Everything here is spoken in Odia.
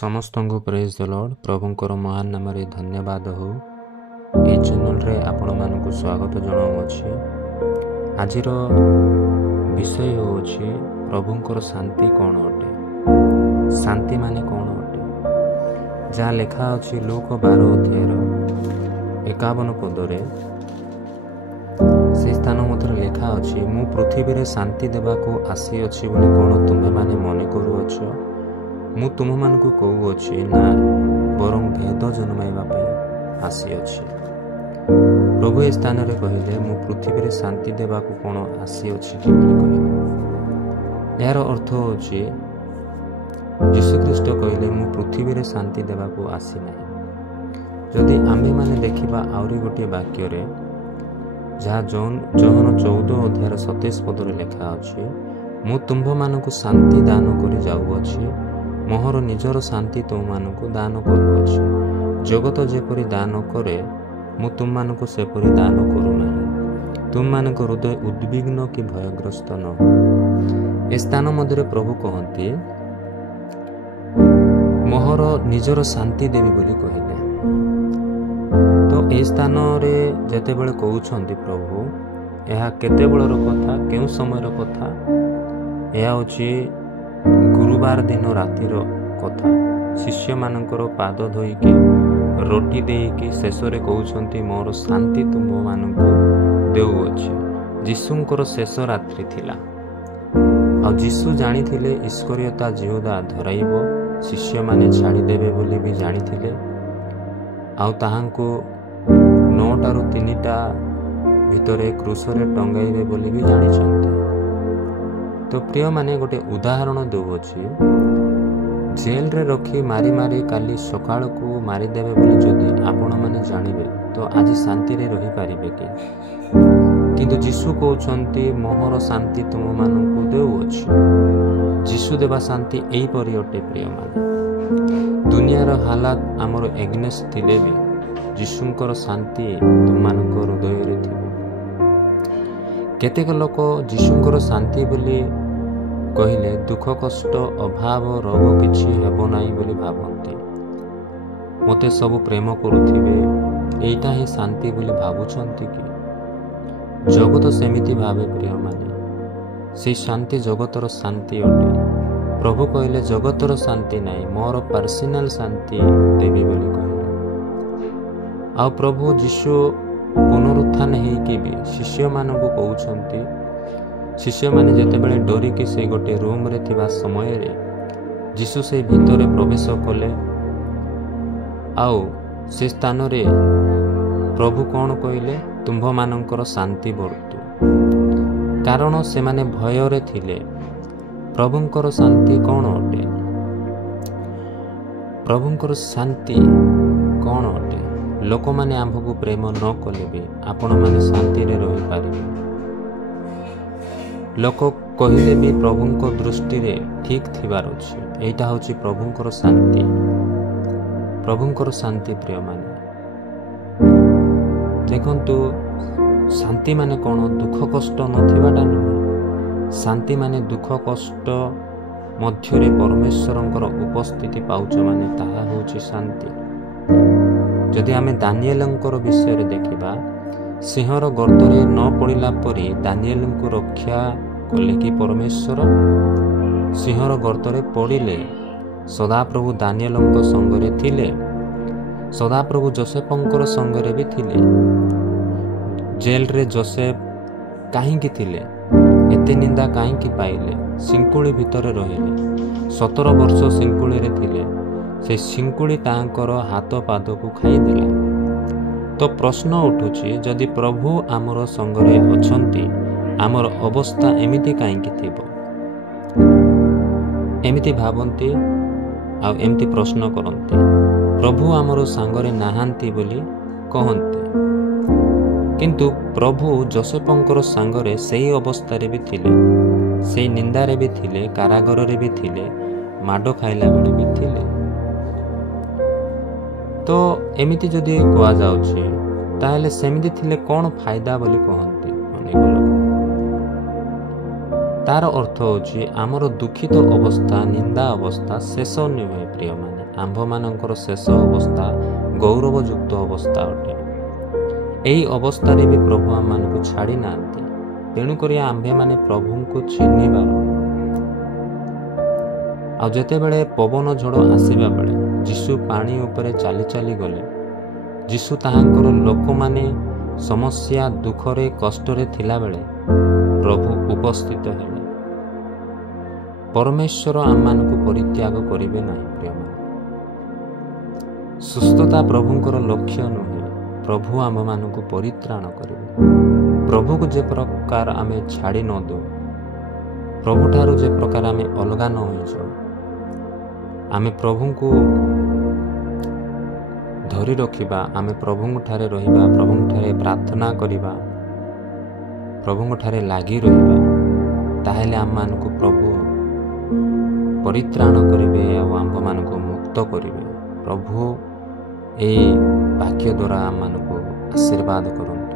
ସମସ୍ତଙ୍କୁ ପ୍ରେଜ୍ ଦ ଲର୍ଡ। ପ୍ରଭୁଙ୍କର ମହାନ ନାମରେ ଧନ୍ୟବାଦ ହେଉ। ଏହି ଚ୍ୟାନେଲରେ ଆପଣମାନଙ୍କୁ ସ୍ୱାଗତ ଜଣାଉଅଛି। ଆଜିର ବିଷୟ ହେଉଛି ପ୍ରଭୁଙ୍କର ଶାନ୍ତି କ'ଣ ଅଟେ, ଶାନ୍ତି ମାନେ କ'ଣ ଅଟେ। ଯାହା ଲେଖା ଅଛି ଲୁକ 12 ଅଧ୍ୟାୟର 51 ପଦରେ, ସେହି ସ୍ଥାନ ମଧ୍ୟରେ ଲେଖା ଅଛି, ମୁଁ ପୃଥିବୀରେ ଶାନ୍ତି ଦେବାକୁ ଆସିଅଛି ବୋଲି କ'ଣ ତୁମେମାନେ ମନେ କରୁଅଛ? ମୁଁ ତୁମମାନଙ୍କୁ କହୁଅଛି ନା, ବରଂ ଭେଦ ଜନ୍ମାଇବା ପାଇଁ ଆସିଅଛି। ପ୍ରଭୁ ଏ ସ୍ଥାନରେ କହିଲେ, ମୁଁ ପୃଥିବୀରେ ଶାନ୍ତି ଦେବାକୁ କ'ଣ ଆସିଅଛି କି ବୋଲି କହିଲେ। ଏହାର ଅର୍ଥ ହେଉଛି, ଯୀଶୁଖ୍ରୀଷ୍ଟ କହିଲେ, ମୁଁ ପୃଥିବୀରେ ଶାନ୍ତି ଦେବାକୁ ଆସିନାହିଁ। ଯଦି ଆମ୍ଭେମାନେ ଦେଖିବା ଆହୁରି ଗୋଟିଏ ବାକ୍ୟରେ, ଯାହା ଯୋହନ 14 ଅଧ୍ୟାୟର 27 ପଦରେ ଲେଖା ଅଛି, ମୁଁ ତୁମ୍ଭମାନଙ୍କୁ ଶାନ୍ତି ଦାନ କରି ଯାଉଅଛି, ମୋହର ନିଜର ଶାନ୍ତି ତୁମମାନଙ୍କୁ ଦାନ କରୁଅଛି। ଜଗତ ଯେପରି ଦାନ କରେ, ମୁଁ ତୁମମାନଙ୍କୁ ସେପରି ଦାନ କରୁନାହିଁ। ତୁମମାନଙ୍କ ହୃଦୟ ଉଦ୍ବିଗ୍ନ କି ଭୟଗ୍ରସ୍ତ ନ ହେଉ। ଏ ସ୍ଥାନ ମଧ୍ୟରେ ପ୍ରଭୁ କହନ୍ତି, ମୋହର ନିଜର ଶାନ୍ତି ଦେବି ବୋଲି କହିଲେ। ତ ଏ ସ୍ଥାନରେ ଯେତେବେଳେ କହୁଛନ୍ତି ପ୍ରଭୁ, ଏହା କେତେବେଳର କଥା, କେଉଁ ସମୟର କଥା? ଏହା ହେଉଛି ଗୁରୁବାର ଦିନ ରାତିର କଥା। ଶିଷ୍ୟମାନଙ୍କର ପାଦ ଧୋଇକି ରୋଟି ଦେଇକି ଶେଷରେ କହୁଛନ୍ତି, ମୋର ଶାନ୍ତି ତୁମମାନଙ୍କୁ ଦେଉଅଛି। ଯୀଶୁଙ୍କର ଶେଷ ରାତ୍ରି ଥିଲା। ଆଉ ଯୀଶୁ ଜାଣିଥିଲେ ଇସ୍କରିୟତା ଯିହୁଦା ଧରାଇବ, ଶିଷ୍ୟମାନେ ଛାଡ଼ିଦେବେ ବୋଲି ବି ଜାଣିଥିଲେ। ଆଉ ତାହାଙ୍କୁ 9ଟାରୁ 3ଟା ଭିତରେ କ୍ରୁଶରେ ଟଙ୍ଗାଇବେ ବୋଲି ବି ଜାଣିଛନ୍ତି। ତ ପ୍ରିୟମାନେ, ଗୋଟେ ଉଦାହରଣ ଦେଉଅଛି। ଜେଲରେ ରଖି ମାରି ମାରି କାଲି ସକାଳକୁ ମାରିଦେବେ ବୋଲି ଯଦି ଆପଣମାନେ ଜାଣିବେ, ତ ଆଜି ଶାନ୍ତିରେ ରହିପାରିବେ କି? କିନ୍ତୁ ଯୀଶୁ କହୁଛନ୍ତି, ମୋହର ଶାନ୍ତି ତୁମମାନଙ୍କୁ ଦେଉଅଛି। ଯୀଶୁ ଦେବା ଶାନ୍ତି ଏହିପରି ଅଟେ। ପ୍ରିୟମାନେ, ଦୁନିଆର ହାଲାତ ଆମର ଏଗନେଷ୍ଟ ଥିଲେ ବି ଯୀଶୁଙ୍କର ଶାନ୍ତି ତୁମମାନଙ୍କ ହୃଦୟରେ ଥିବ। କେତେକ ଲୋକ ଯୀଶୁଙ୍କର ଶାନ୍ତି ବୋଲି କହିଲେ ଦୁଃଖ, କଷ୍ଟ, ଅଭାବ, ରୋଗ କିଛି ହେବ ନାହିଁ ବୋଲି ଭାବନ୍ତି। ମୋତେ ସବୁ ପ୍ରେମ କରୁଥିବେ, ଏଇଟା ହିଁ ଶାନ୍ତି ବୋଲି ଭାବୁଛନ୍ତି କି? ଜଗତ ସେମିତି ଭାବେ। ପ୍ରିୟମାନେ, ସେହି ଶାନ୍ତି ଜଗତର ଶାନ୍ତି ଅଟେ। ପ୍ରଭୁ କହିଲେ, ଜଗତର ଶାନ୍ତି ନାହିଁ, ମୋର ପର୍ସନାଲ ଶାନ୍ତି ଦେବି ବୋଲି କହିଲେ। ଆଉ ପ୍ରଭୁ ଯୀଶୁ ପୁନରୁତ୍ଥାନ ହେଇକି ବି ଶିଷ୍ୟମାନଙ୍କୁ କହୁଛନ୍ତି, ଶିଷ୍ୟମାନେ ଯେତେବେଳେ ଡରିକି ସେ ଗୋଟେ ରୁମ୍ରେ ଥିବା ସମୟରେ ଯୀଶୁ ସେଇ ଭିତରେ ପ୍ରବେଶ କଲେ। ଆଉ ସେ ସ୍ଥାନରେ ପ୍ରଭୁ କ'ଣ କହିଲେ? ତୁମ୍ଭମାନଙ୍କର ଶାନ୍ତି ବର୍ତ୍ତୁ। କାରଣ ସେମାନେ ଭୟରେ ଥିଲେ। ପ୍ରଭୁଙ୍କର ଶାନ୍ତି କ'ଣ ଅଟେ? ପ୍ରଭୁଙ୍କର ଶାନ୍ତି କ'ଣ ଅଟେ? ଲୋକମାନେ ଆମ୍ଭକୁ ପ୍ରେମ ନ କଲେ ବି ଆପଣମାନେ ଶାନ୍ତିରେ ରହିପାରିବେ। ଲୋକ କହିଲେ ବି ପ୍ରଭୁଙ୍କ ଦୃଷ୍ଟିରେ ଠିକ୍ ଥିବାର ଅଛି। ଏଇଟା ହେଉଛି ପ୍ରଭୁଙ୍କର ଶାନ୍ତି। ପ୍ରଭୁଙ୍କର ଶାନ୍ତି ପ୍ରିୟମାନେ, ଦେଖନ୍ତୁ, ଶାନ୍ତି ମାନେ କ'ଣ? ଦୁଃଖ କଷ୍ଟ ନଥିବାଟା ନୁହେଁ। ଶାନ୍ତି ମାନେ ଦୁଃଖ କଷ୍ଟ ମଧ୍ୟରେ ପରମେଶ୍ୱରଙ୍କର ଉପସ୍ଥିତି ପାଉଛ ମାନେ ତାହା ହେଉଛି ଶାନ୍ତି। ଯଦି ଆମେ ଦାନିଏଲଙ୍କର ବିଷୟରେ ଦେଖିବା, ସିଂହର ଗର୍ତ୍ତରେ ନ ପଡ଼ିଲା ପରି ଦାନିଏଲଙ୍କୁ ରକ୍ଷା କଲେ କି ପରମେଶ୍ୱର? ସିଂହର ଗର୍ତ୍ତରେ ପଡ଼ିଲେ ସଦାପ୍ରଭୁ ଦାନିଏଲଙ୍କ ସଙ୍ଗରେ ଥିଲେ। ସଦାପ୍ରଭୁ ଯୋସେଫଙ୍କର ସଙ୍ଗରେ ବି ଥିଲେ। ଜେଲରେ ଯୋସେଫ କାହିଁକି ଥିଲେ? ଏତେ ନିନ୍ଦା କାହିଁକି ପାଇଲେ? ଶିଙ୍କୁଳି ଭିତରେ ରହିଲେ। 17 ବର୍ଷ ଶିଙ୍କୁଳିରେ ଥିଲେ। ସେ ଶିଙ୍କୁଳି ତାଙ୍କର ହାତ ପାଦକୁ ଖାଇଦେଲା। ତ ପ୍ରଶ୍ନ ଉଠୁଛି, ଯଦି ପ୍ରଭୁ ଆମର ସଙ୍ଗରେ ଅଛନ୍ତି, ଆମର ଅବସ୍ଥା ଏମିତି କାହିଁକି ଥିବ? ଏମିତି ଭାବନ୍ତି ଆଉ ଏମିତି ପ୍ରଶ୍ନ କରନ୍ତି। ପ୍ରଭୁ ଆମର ସାଙ୍ଗରେ ନାହାନ୍ତି ବୋଲି କହନ୍ତି। କିନ୍ତୁ ପ୍ରଭୁ ଯୋସେଫଙ୍କର ସାଙ୍ଗରେ ସେଇ ଅବସ୍ଥାରେ ବି ଥିଲେ, ସେଇ ନିନ୍ଦାରେ ବି ଥିଲେ, କାରାଗାରରେ ବି ଥିଲେ, ମାଡ଼ ଖାଇଲା ବେଳେ ବି ଥିଲେ। ତ ଏମିତି ଯଦି କୁହାଯାଉଛି, ତାହେଲେ ସେମିତି ଥିଲେ କ'ଣ ଫାଇଦା ବୋଲି କହନ୍ତି ଅନେକ ଲୋକ। ତାର ଅର୍ଥ ହେଉଛି, ଆମର ଦୁଃଖିତ ଅବସ୍ଥା, ନିନ୍ଦା ଅବସ୍ଥା ଶେଷ ନୁହେଁ ପ୍ରିୟମାନେ। ଆମ୍ଭମାନଙ୍କର ଶେଷ ଅବସ୍ଥା ଗୌରବଯୁକ୍ତ ଅବସ୍ଥା ଅଟେ। ଏହି ଅବସ୍ଥାରେ ବି ପ୍ରଭୁ ଆମମାନଙ୍କୁ ଛାଡ଼ି ନାହାନ୍ତି। ତେଣୁକରି ଆମ୍ଭେମାନେ ପ୍ରଭୁଙ୍କୁ ଚିହ୍ନିବାର। ଆଉ ଯେତେବେଳେ ପବନ ଝଡ଼ ଆସିବା ବେଳେ ଯୀଶୁ ପାଣି ଉପରେ ଚାଲି ଚାଲି ଗଲେ, ଯୀଶୁ ତାହାଙ୍କର ଲୋକମାନେ ସମସ୍ୟା ଦୁଃଖରେ କଷ୍ଟରେ ଥିଲାବେଳେ ପ୍ରଭୁ ଉପସ୍ଥିତ ହେଲେ। ପରମେଶ୍ୱର ଆମମାନଙ୍କୁ ପରିତ୍ୟାଗ କରିବେ ନାହିଁ। ପ୍ରିୟମାନେ, ସୁସ୍ଥତା ପ୍ରଭୁଙ୍କର ଲକ୍ଷ୍ୟ ନୁହେଁ। ପ୍ରଭୁ ଆମମାନଙ୍କୁ ପରିତ୍ରାଣ କରିବେ। ପ୍ରଭୁକୁ ଯେ ପ୍ରକାର ଆମେ ଛାଡ଼ି ନ ଦେଉ, ପ୍ରଭୁଠାରୁ ଯେ ପ୍ରକାର ଆମେ ଅଲଗା ନ ହୋଇଯାଉ, ଆମେ ପ୍ରଭୁଙ୍କୁ ଧରି ରଖିବା, ଆମେ ପ୍ରଭୁଙ୍କଠାରେ ରହିବା, ପ୍ରଭୁଙ୍କଠାରେ ପ୍ରାର୍ଥନା କରିବା, ପ୍ରଭୁଙ୍କଠାରେ ଲାଗି ରହିବା, ତାହେଲେ ଆମମାନଙ୍କୁ ପ୍ରଭୁ ପରିତ୍ରାଣ କରିବେ ଆଉ ଆମ୍ଭମାନଙ୍କୁ ମୁକ୍ତ କରିବେ। ପ୍ରଭୁ ଏହି ବାକ୍ୟ ଦ୍ୱାରା ଆମମାନଙ୍କୁ ଆଶୀର୍ବାଦ କରନ୍ତୁ।